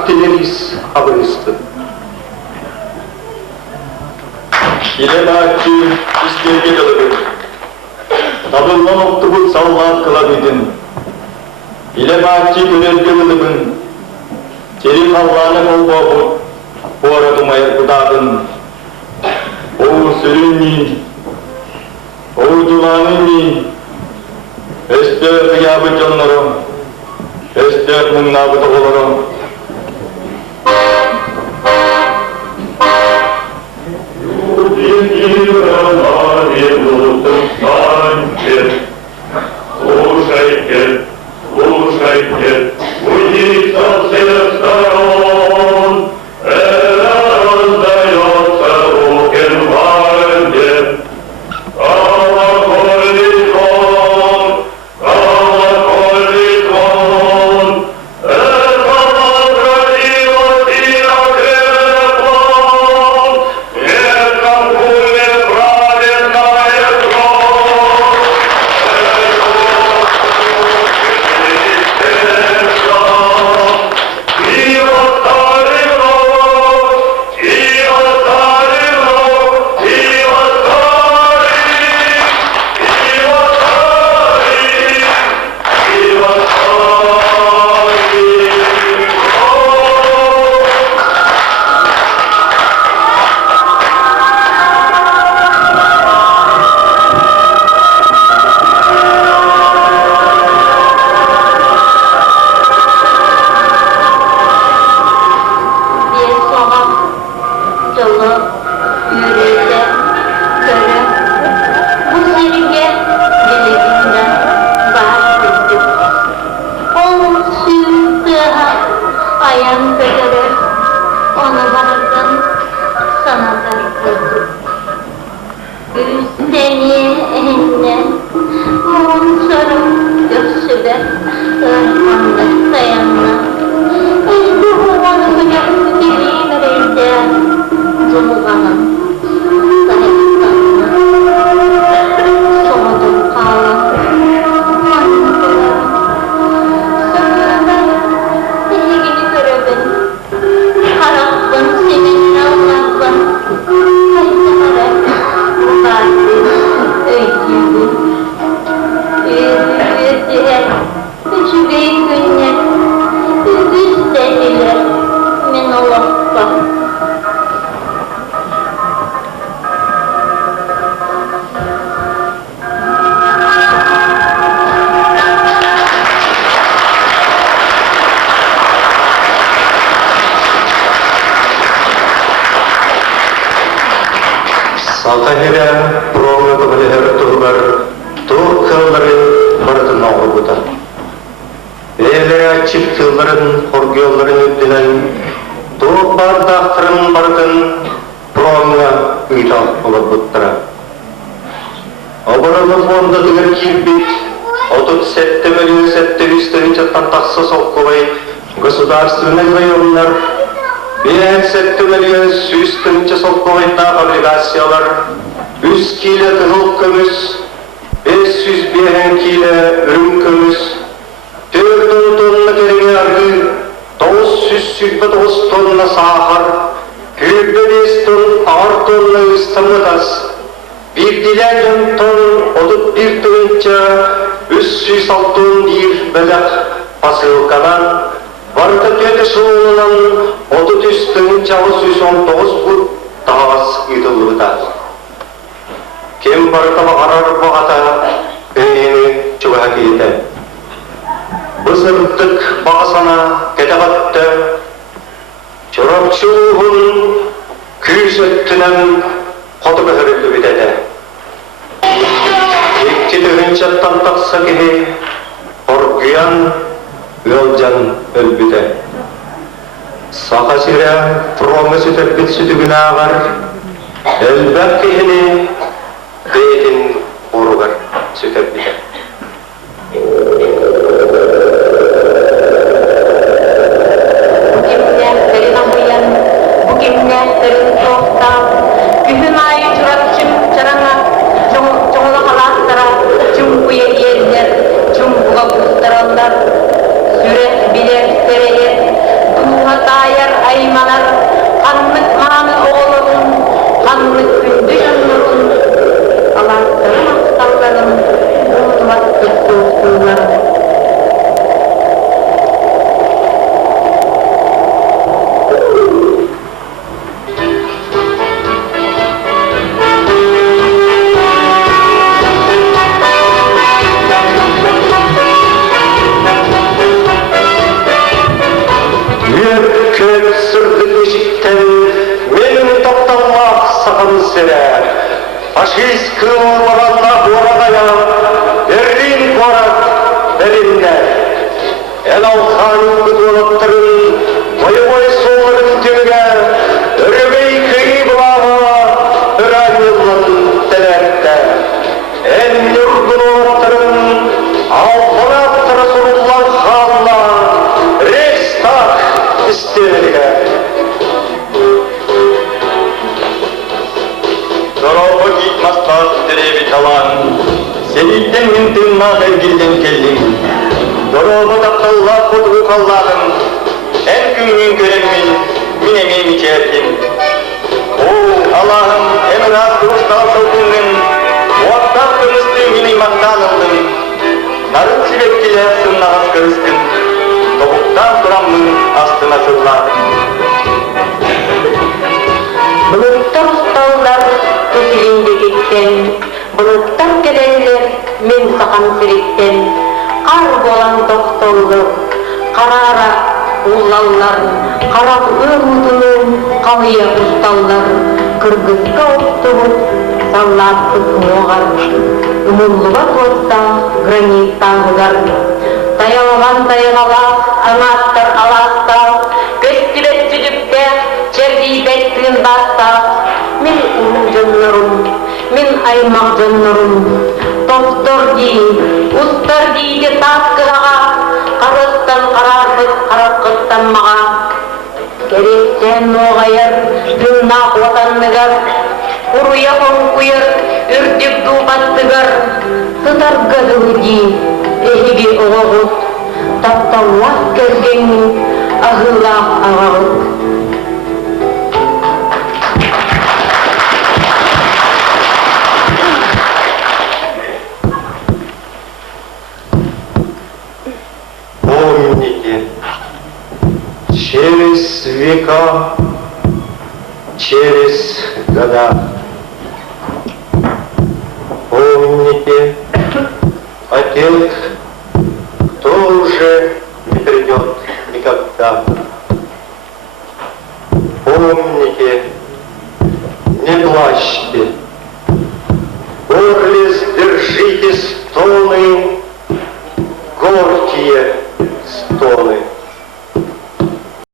Artileris abristı. İle bağıtçı istirge dalıdır. Tabıldan oktubul sallat kılabidin. İle bağıtçı gönelge dalıbın. Çelik Allah'ına kol boğu, bu aradım ayakudağın. Oğul sürünni, oğul dulanini, Estağ kıyabı canlarım, estağ mınnabı doğularım. Saltahira program kepada Tuhan Tuhanları barıtın ağırbuda. Eğlere çiftçilerin, korkuyorların ödülen Tuğ bardakların barıtın programına üyta olabuttıra. Oburanın fonda dıgır kilbit, 37 миллион 700 тысяч сокковой государственных районlar 57 миллион 100 тысяч сокковой облигациялар 100 kilo kızıl kömüz 500 bin kilo ürün kömüz 4 tonna kerenge argı 929 tonna sahar 45 ton ağır tonna ıstamadas bir dilen ton 31 tonca 306 bir belak pasılkanan vardı tüyetişiğinden 33 tonca 119 bu tağız idolurda. Kim barıtama karar bağata beni çubuğa giydi. Bızırdık bağsana ketebattı. Çorapçuğun küz öttünen kodu behörüldü bidede. İkti dövünçattan taksa gibi korkuyan yolcan ölbüde. Sakasire promesi terbit sütü günahar elbet kihini beytin urugar süterbide. Süre bilir sereye, duhata сірә. Фашист кылмағанна орадая, Берлин город Берлиннер. Әл-Алхан күтуалаттырын, боевой солырын теңге, үрімей күй бұлаға, үранылын тәләрді. Ән үргін олаттырын, алпынат Расулуллах ханна, Рейхстаг істемелігі. Дорого гитмастар древи талан, Сенилден мен тынма бергилден келдим. Дорого тапталла кудугу калладым, Ән күңін көреммин, мен емем ичердим. О, Аллахым, әмір аз дұрыстал сылтыңын, Уаттақ күмісті менің мақтанылдым. Нарын себепкелі сыннағыз кірістім, Тобуқтан тұраммын астына сылладым. Бұлыттар ұсталдар көсілінде кеткен, бұлыттар келелер мен саған сіректен, қар болан тоқтолды, қарара ұллалар, қарап өмітінің қалия ұсталдар, кіргізгі оқтығып, саллаттық оғар, ұмылыға қотса граниттағыдар, таялған тайғалақ, аңаттар аластал, көстібет сүдіпте, черди беттігін бастап, мен ұлы жонларым, мен аймақ жонларым, тоқтор дей, ұстар дейді таскыға, қарыстан қарарбыз, қарақыттан маға. Керектен оғайыр, дүннақ отанныгар, ұруя қонқуйыр, үрдік дұғаттыгар, сытар ғадығы дей, эхеге оғығыт, тапталлақ кергенін, ағылақ ағағыт. Помните, через века, через года, помните о тех, кто уже не придет никогда. Помните, не плачьте, в горле сдержите стоны, горькие стоны.